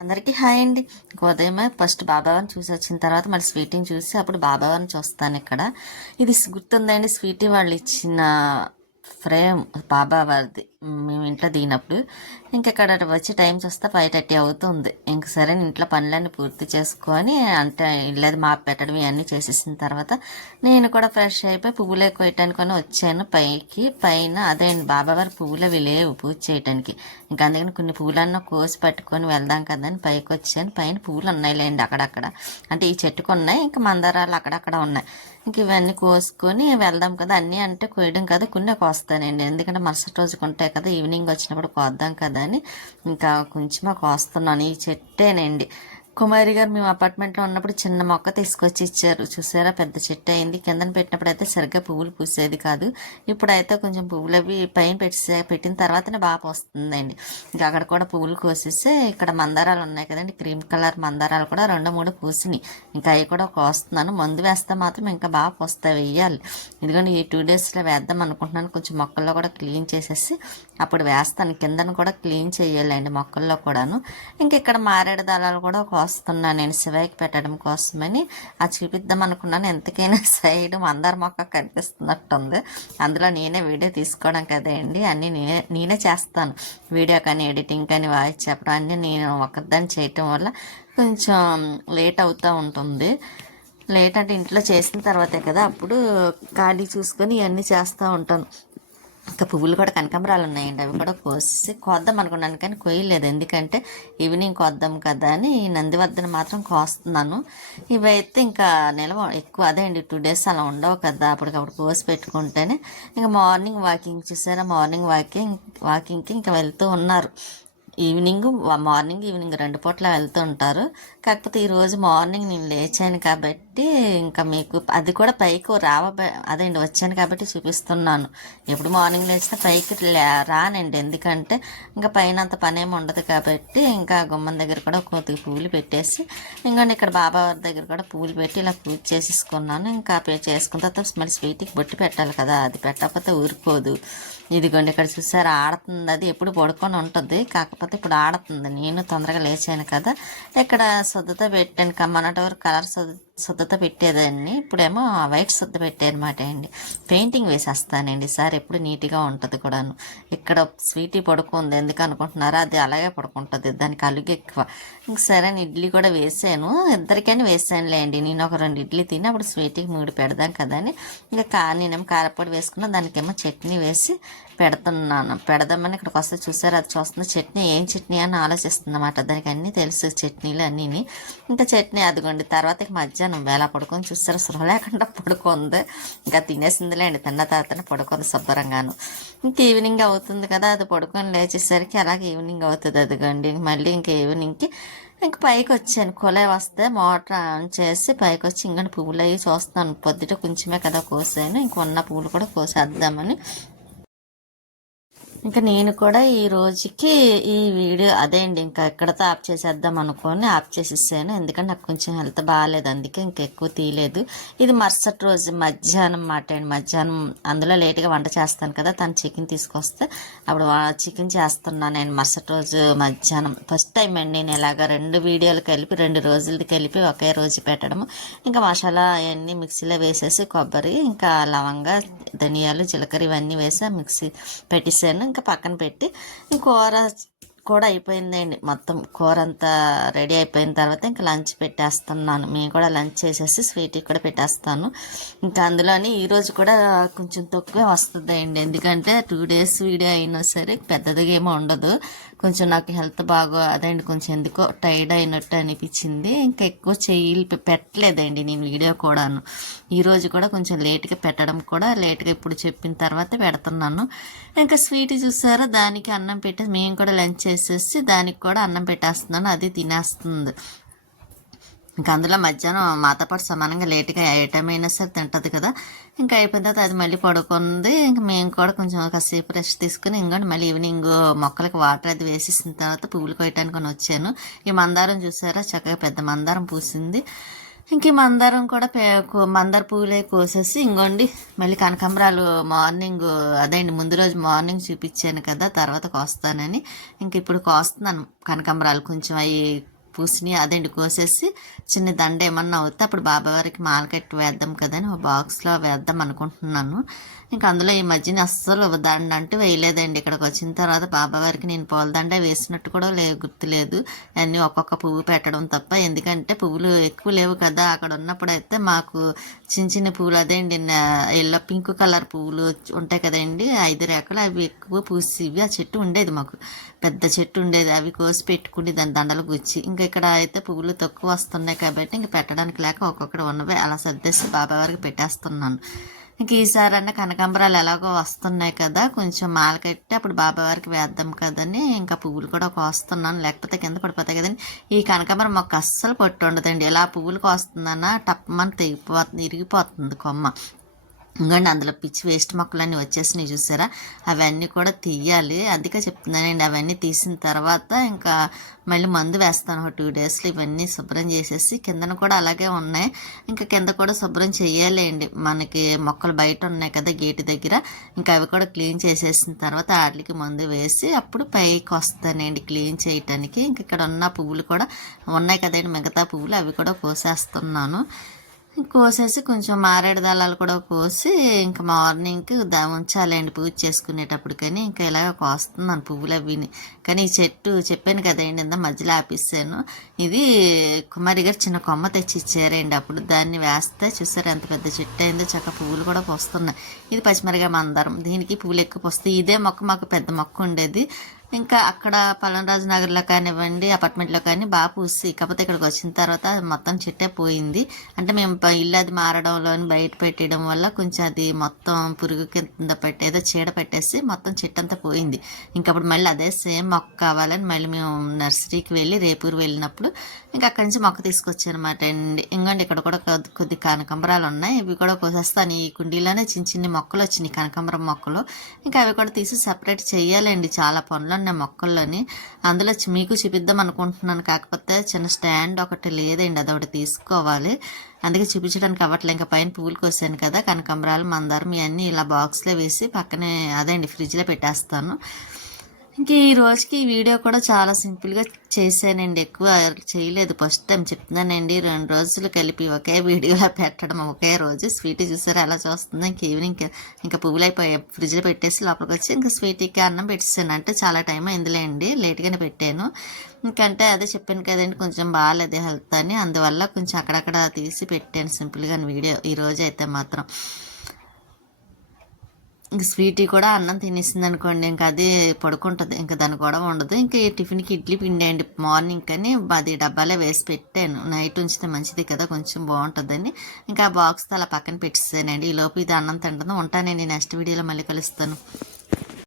అందరికీ హాయ్ అండి. ఉదయమే ఫస్ట్ బాబావారిని చూసి వచ్చిన తర్వాత మళ్ళీ స్వీటీని చూసి అప్పుడు బాబావారిని చూస్తాను ఇక్కడ. ఇది గుర్తుందండి స్వీటీ వాళ్ళు ఇచ్చిన ఫ్రేమ్ బాబావారిది. మేము ఇంట్లో దిగినప్పుడు ఇంకెక్కడ వచ్చి టైం చూస్తే ఫైవ్ థర్టీ అవుతుంది. ఇంక సరే ఇంట్లో పనులన్నీ పూర్తి చేసుకొని అంటే ఇల్లది మాపు పెట్టడం ఇవన్నీ చేసేసిన తర్వాత నేను కూడా ఫ్రెష్ అయిపోయి పువ్వులే కొయ్యటానికి వచ్చాను పైకి. పైన అదే అండి బాబావారి పువ్వులు అవి లేవు పూజ చేయటానికి. ఇంకా అందుకని కొన్ని పువ్వులన్నా కోసి పట్టుకొని వెళ్దాం కదా అని పైకి వచ్చాను. పైన పువ్వులు ఉన్నాయిలేండి అక్కడక్కడ. అంటే ఈ చెట్టుకు ఉన్నాయి ఇంకా మందారాలు అక్కడక్కడ ఉన్నాయి. ఇంక ఇవన్నీ కోసుకొని వెళ్దాం కదా అన్నీ అంటే కోయడం కదా కొన్ని కోస్తానండి. ఎందుకంటే మరుసటి రోజుకుంటే ఉంటాయి కదా ఈవినింగ్ వచ్చినప్పుడు కోద్దాం కదా అని. ఇంకా కొంచెం మాకు కోస్తున్నాను ఈ చెట్టేనండి. కుమారి గారు మేము అపార్ట్మెంట్లో ఉన్నప్పుడు చిన్న మొక్క తీసుకొచ్చి ఇచ్చారు. చూసారా? పెద్ద చెట్టు అయింది. కిందన పెట్టినప్పుడు అయితే సరిగ్గా పువ్వులు పూసేది కాదు. ఇప్పుడైతే కొంచెం పువ్వులు అవి పైన పెట్టే పెట్టిన తర్వాతనే బాగా వస్తుందండి ఇంకా అక్కడ కూడా పువ్వులు కోసేసి ఇక్కడ మందారాలు ఉన్నాయి కదండి. క్రీమ్ కలర్ మందారాలు కూడా రెండు మూడు పూసినాయి. ఇంకా అవి కూడా కోస్తున్నాను. మందు వేస్తే మాత్రం ఇంకా బాగా పూస్తాయి వెయ్యాలి. ఎందుకంటే ఈ టూ డేస్లో వేద్దాం అనుకుంటున్నాను. కొంచెం మొక్కల్లో కూడా క్లీన్ చేసేసి అప్పుడు వేస్తాను. కిందను కూడా క్లీన్ చేయాలండి మొక్కల్లో కూడాను. ఇంక ఇక్కడ మారేడు దళాలు కూడా కోస్తున్నాను నేను శివయ్యకి పెట్టడం కోసమని. అది చూపిద్దాం అనుకున్నాను. ఎంతకైనా సైడ్ మందార మొక్క కనిపిస్తున్నట్టుంది. అందులో నేనే వీడియో తీసుకోవడం కదండి అన్నీ నేనే నేనే చేస్తాను. వీడియో కానీ ఎడిటింగ్ కానీ వాయిస్ చెప్పడం అన్నీ నేను ఒకదాన్ని చేయటం వల్ల కొంచెం లేట్ అవుతూ ఉంటుంది. లేట్ అంటే ఇంట్లో చేసిన తర్వాతే కదా. అప్పుడు ఖాళీ చూసుకొని ఇవన్నీ చేస్తూ ఉంటాను. ఇంకా పువ్వులు కూడా కనకాంబరాలు ఉన్నాయండి అవి కూడా కోసి కోద్దాం అనుకున్నాను కానీ కొయ్యలేదు. ఎందుకంటే ఈవినింగ్ కోద్దాం కదా అని ఈ నందివర్ధన మాత్రం కోస్తున్నాను. ఇవైతే ఇంకా నిలవ ఎక్కువ అదే అండి. టూ డేస్ అలా ఉండవు కదా అప్పటికప్పుడు కోసి పెట్టుకుంటేనే. ఇంకా మార్నింగ్ వాకింగ్ చూసారా? మార్నింగ్ వాకింగ్ వాకింగ్కి ఇంకా వెళ్తూ ఉన్నారు. ఈవినింగ్ మార్నింగ్ ఈవినింగ్ రెండు పూట్ల వెళ్తూ ఉంటారు. కాకపోతే ఈరోజు మార్నింగ్ నేను లేచాను కాబట్టి ఇంకా మీకు అది కూడా పైకి రావ అదేండి వచ్చాను కాబట్టి చూపిస్తున్నాను. ఎప్పుడు మార్నింగ్ లేచినా పైకి లే- రానండి. ఎందుకంటే ఇంకా పైన అంత పనేమి ఉండదు కాబట్టి ఇంకా గుమ్మం దగ్గర కూడా కొద్దిగా పూలు పెట్టేసి ఇంకా ఇక్కడ బాబా వారి దగ్గర కూడా పూలు పెట్టి ఇలా పూజ చేసేసుకున్నాను. ఇంకా పే- చేసుకున్న తర్వాత మరి స్వీట్కి బొట్టి పెట్టాలి కదా అది పెట్టకపోతే ఊరుకోదు. ఇదిగోండి ఇక్కడ చూసారు ఆడుతుంది. అది ఎప్పుడు పడుకొని ఉంటుంది. కాకపోతే ఇప్పుడు ఆడుతుంది. నేను తొందరగా లేచాను కదా. ఇక్కడ శుద్ధత పెట్టాను. కమ్మనటి వరకు కలర్ శుద్ధ శుద్ధత పెట్టేదాన్ని. ఇప్పుడేమో వైట్ శుద్ధ పెట్టానమాట అండి. పెయింటింగ్ వేసేస్తానండి సార్ ఎప్పుడు నీట్గా ఉంటుంది కూడాను. ఇక్కడ స్వీటీ పడుకుంది ఎందుకు అనుకుంటున్నారా అది అలాగే పడుకుంటుంది దానికి అలుగు ఎక్కువ. ఇంక సరే అని ఇడ్లీ కూడా వేసాను. ఇద్దరికైనా వేసానులే అండి. నేను ఒక రెండు ఇడ్లీ తిని అప్పుడు స్వీటీకి మూడు పెడదాం కదా అని. ఇంకా కా నేనేమో కారపొడి వేసుకున్నా దానికేమో చట్నీ వేసి పెడుతున్నాను. పెడదామని ఇక్కడికి వస్తే చూసారు అది చూస్తుంది చట్నీ ఏం చట్నీ అని ఆలోచిస్తుందన్నమాట. దానికి అన్నీ తెలుసు చట్నీలు అన్నీ ఇంకా చట్నీ అదిగోండి తర్వాత ఇక మధ్యాహ్నం వేళ పడుకొని చూసారు సృహ లేకుండా పడుకుంది. ఇంకా తినేసిందిలేండి తిన్న తర్వాత పడుకుంది శుభ్రంగాను. ఇంక ఈవినింగ్ అవుతుంది కదా అది పడుకొని లేచేసరికి అలాగే ఈవినింగ్ అవుతుంది అదిగోండి. మళ్ళీ ఇంక ఈవినింగ్కి ఇంక పైకి వచ్చాను. కొలే వస్తే మోటార్ ఆన్ చేసి పైకి వచ్చి ఇంకా పువ్వులు అవి చూస్తాను పొద్దుట కొంచెమే కదా కోసాను ఇంక ఉన్న పువ్వులు కూడా కోసేద్దామని ఇంకా నేను కూడా ఈ రోజుకి ఈ వీడియో అదే అండి ఇంకా ఎక్కడతో ఆఫ్ చేసేద్దాం అనుకొని ఆఫ్ చేసేసాను. ఎందుకంటే నాకు కొంచెం హెల్త్ బాగాలేదు అందుకే ఇంకా ఎక్కువ తీయలేదు. ఇది మరుసటి రోజు మధ్యాహ్నం మాట అండి. మధ్యాహ్నం అందులో లేట్గా వంట చేస్తాను కదా తను చికెన్ తీసుకొస్తే అప్పుడు చికెన్ చేస్తున్నాను నేను మరుసటి రోజు మధ్యాహ్నం. ఫస్ట్ టైం అండి నేను ఇలాగ రెండు వీడియోలు కలిపి రెండు రోజులది కలిపి ఒకే రోజు పెట్టడము. ఇంకా మసాలా అవన్నీ మిక్సీలో వేసేసి కొబ్బరి ఇంకా లవంగా ధనియాలు జీలకర్ర ఇవన్నీ వేసి మిక్సీ పెట్టేసాను. ఇంకా పక్కన పెట్టి కూర కూడా అయిపోయిందండి. మొత్తం కూర అంతా రెడీ అయిపోయిన తర్వాత ఇంకా లంచ్ పెట్టేస్తున్నాను. మేము కూడా లంచ్ చేసేసి స్వీట్ కూడా పెట్టేస్తాను. ఇంకా అందులోని ఈరోజు కూడా కొంచెం తక్కువే వస్తుందండి. ఎందుకంటే టూ డేస్ వీడియో అయినా సరే పెద్దదిగా ఏమో ఉండదు. కొంచెం నాకు హెల్త్ బాగా అదండి కొంచెం ఎందుకో టైర్డ్ అయినట్టు అనిపించింది. ఇంకా ఎక్కువ చెయ్యి పెట్టలేదండి నేను వీడియో కూడాను. ఈరోజు కూడా కొంచెం లేట్గా పెట్టడం కూడా లేట్గా ఇప్పుడు చెప్పిన తర్వాత పెడుతున్నాను. ఇంకా స్వీట్ చూసారా? దానికి అన్నం పెట్టి మేము కూడా లంచ్ చేసేసి దానికి కూడా అన్నం పెట్టేస్తున్నాను. అది తినేస్తుంది. ఇంకా అందులో మధ్యాహ్నం మాతో పాటు సమానంగా లేట్గా ఏ టైం అయినా సరే తింటుంది కదా. ఇంకా అయిపోయిన తర్వాత అది మళ్ళీ పడుకుంది. ఇంకా మేము కూడా కొంచెం కాసేపు రెస్ట్ తీసుకుని ఇంకోటి మళ్ళీ ఈవినింగ్ మొక్కలకి వాటర్ అది వేసేసిన తర్వాత పువ్వులు కొయ్యటానికి కొని వచ్చాను. ఈ మందారం చూసారా? చక్కగా పెద్ద మందారం పూసింది. ఇంక ఈ మందారం కూడా పే- మందార పువ్వులే కోసేసి ఇంకోండి మళ్ళీ కనకాంబరాలు మార్నింగ్ అదే అండి ముందు రోజు మార్నింగ్ చూపించాను కదా తర్వాత కోస్తానని. ఇంక ఇప్పుడు కోస్తున్నాను కనకాంబరాలు కొంచెం అవి పూసిని అదండి కోసేసి చిన్న దండ ఏమన్నా అవుతే అప్పుడు బాబావారికి మాలకట్టి వేద్దాం కదని ఒక బాక్స్లో వేద్దాం అనుకుంటున్నాను. ఇంకా అందులో ఈ మధ్యన అస్సలు దండ అంటూ వేయలేదండి. ఇక్కడికి వచ్చిన తర్వాత బాబావారికి నేను పూలదండ వేసినట్టు కూడా లే గుర్తులేదు. అన్నీ ఒక్కొక్క పువ్వు పెట్టడం తప్ప. ఎందుకంటే పువ్వులు ఎక్కువ లేవు కదా. అక్కడ ఉన్నప్పుడు అయితే మాకు చిన్న చిన్న పువ్వులు అదేండి ఎల్లో పింక్ కలర్ పువ్వులు ఉంటాయి కదండి. ఐదు రేకలు అవి ఎక్కువ పూసివి. ఆ చెట్టు ఉండేది మాకు. పెద్ద చెట్టు ఉండేది. అవి కోసి పెట్టుకుని దాని దండలు గుచ్చి. ఇంకా ఇక్కడ అయితే పువ్వులు తక్కువ వస్తున్నాయి కాబట్టి ఇంక పెట్టడానికి లేక ఒక్కొక్కటి ఉన్నవి. అలా సర్దేసి బాబాయ్ వారికి పెట్టేస్తున్నాను. ఇంక ఈసారన్న కనకాంబరాలు ఎలాగో వస్తున్నాయి కదా కొంచెం మాల కట్టి అప్పుడు బాబా వారికి వేద్దాం కదని ఇంకా పువ్వులు కూడా కోస్తున్నాను. లేకపోతే కింద పడిపోతాయి కదండి. ఈ కనకాంబరం మొక్క అస్సలు పట్టు ఉండదండి. ఎలా పువ్వులు కోస్తుందన్నా టప్పమని తెగిపోతుంది ఇరిగిపోతుంది కొమ్మ. ఇంకండి అందులో పిచ్చి వేస్ట్ మొక్కలన్నీ వచ్చేసినాయి చూసారా? అవన్నీ కూడా తీయాలి. అందుకే చెప్తున్నానండి అవన్నీ తీసిన తర్వాత ఇంకా మళ్ళీ మందు వేస్తాను. ఒక టూ డేస్లో ఇవన్నీ శుభ్రం చేసేసి కిందన కూడా అలాగే ఉన్నాయి. ఇంకా కింద కూడా శుభ్రం చేయాలండి. మనకి మొక్కలు బయట ఉన్నాయి కదా గేటు దగ్గర. ఇంకా అవి కూడా క్లీన్ చేసేసిన తర్వాత వాటికి మందు వేసి అప్పుడు పైకి వస్తానండి క్లీన్ చేయటానికి. ఇంక ఇక్కడ ఉన్న పువ్వులు కూడా ఉన్నాయి కదండి మిగతా పువ్వులు అవి కూడా కోసేస్తున్నాను. కోసేసి కొంచెం మారేడు దళాలు కూడా కోసి ఇంకా మార్నింగ్కి ఉంచాలండి. పూజ చేసుకునేటప్పుడు కానీ ఇంకా ఇలాగ కోస్తున్నాను పువ్వులు అవిని కానీ ఈ చెట్టు చెప్పాను కదండి ఇంత మధ్యలో ఆపిస్తాను ఇది కుమారి గారు చిన్న కొమ్మ తెచ్చి ఇచ్చారండి అప్పుడు దాన్ని వేస్తే చూసారు ఎంత పెద్ద చెట్టు అయిందో చక్క పువ్వులు కూడా పోస్తున్నాయి. ఇది పచ్చిమిరగా మందారం. దీనికి పువ్వులు ఎక్కువ పోస్తాయి. ఇదే మొక్క మాకు పెద్ద మొక్క ఉండేది. ఇంకా అక్కడ పలనరాజు నగర్లో కానివ్వండి అపార్ట్మెంట్లో కానీ బాగా పూసి కాకపోతే ఇక్కడికి వచ్చిన తర్వాత మొత్తం చెట్టే పోయింది. అంటే మేము ఇల్లు అది మారడంలో బయట పెట్టడం వల్ల కొంచెం అది మొత్తం పురుగు కింద పెట్టి ఏదో చీడ పెట్టేసి మొత్తం చెట్టు అంతా పోయింది. ఇంకా అప్పుడు మళ్ళీ అదే సేమ్ మొక్క కావాలని మళ్ళీ మేము నర్సరీకి వెళ్ళి రేపూరు వెళ్ళినప్పుడు ఇంకా అక్కడి నుంచి మొక్క తీసుకొచ్చానమాట అండి. ఇంకోండి ఇక్కడ కూడా కొద్ది కొద్ది కనకంబరాలు ఉన్నాయి. ఇవి కూడా కోసేస్తాను. ఈ కుండీలోనే చిన్న చిన్న మొక్కలు వచ్చినాయి కనకాంబరం మొక్కలు. ఇంకా అవి కూడా తీసి సపరేట్ చేయాలండి చాలా పనులు ఉన్నాయి మొక్కల్లోని అందులో మీకు చూపిద్దాం అనుకుంటున్నాను. కాకపోతే చిన్న స్టాండ్ ఒకటి లేదండి. అది ఒకటి తీసుకోవాలి. అందుకే చూపించడానికి అవ్వట్లే. ఇంకా పైన పువ్వులు కోసాను కదా. కనకాంబరాలు మందారం ఇవన్నీ ఇలా బాక్స్లో వేసి పక్కనే అదే అండి ఫ్రిడ్జ్లో పెట్టేస్తాను. ఇంకా ఈ రోజుకి ఈ వీడియో కూడా చాలా సింపుల్గా చేశానండి. ఎక్కువ చేయలేదు. ఫస్ట్ టైం చెప్తున్నానండి. రెండు రోజులు కలిపి ఒకే వీడియోలో పెట్టడం ఒకే రోజు స్వీట్ చూసారా? ఎలా చూస్తుంది ఇంక ఈవినింగ్ ఇంకా పువ్వులు అయిపోయాయి ఫ్రిడ్జ్లో పెట్టేసి లోపలికి వచ్చి ఇంకా స్వీట్కి అన్నం పెట్టేసాను. అంటే చాలా టైం అయిందిలేండి. లేట్గానే పెట్టాను. ఇంకంటే అదే చెప్పాను కదండి కొంచెం బాగాలేదు హెల్త్ అని. అందువల్ల కొంచెం అక్కడక్కడ తీసి పెట్టాను సింపుల్గా వీడియో. ఈ రోజు అయితే మాత్రం స్వీట్ కూడా అన్నం తినేసింది అనుకోండి ఇంకా అది పడుకుంటుంది. ఇంకా దాని కూడా ఉండదు. ఇంకా ఈ టిఫిన్కి ఇడ్లీ పిండి అండి. మార్నింగ్ కానీ అది డబ్బాలో వేసి పెట్టాను. నైట్ ఉంచితే మంచిది కదా కొంచెం బాగుంటుందని. ఇంకా ఆ బాక్స్ అలా పక్కన పెట్టేసానండి ఈ లోపు ఇది అన్నం తింటుంది ఉంటానండి. నెక్స్ట్ వీడియోలో మళ్ళీ కలుస్తాను.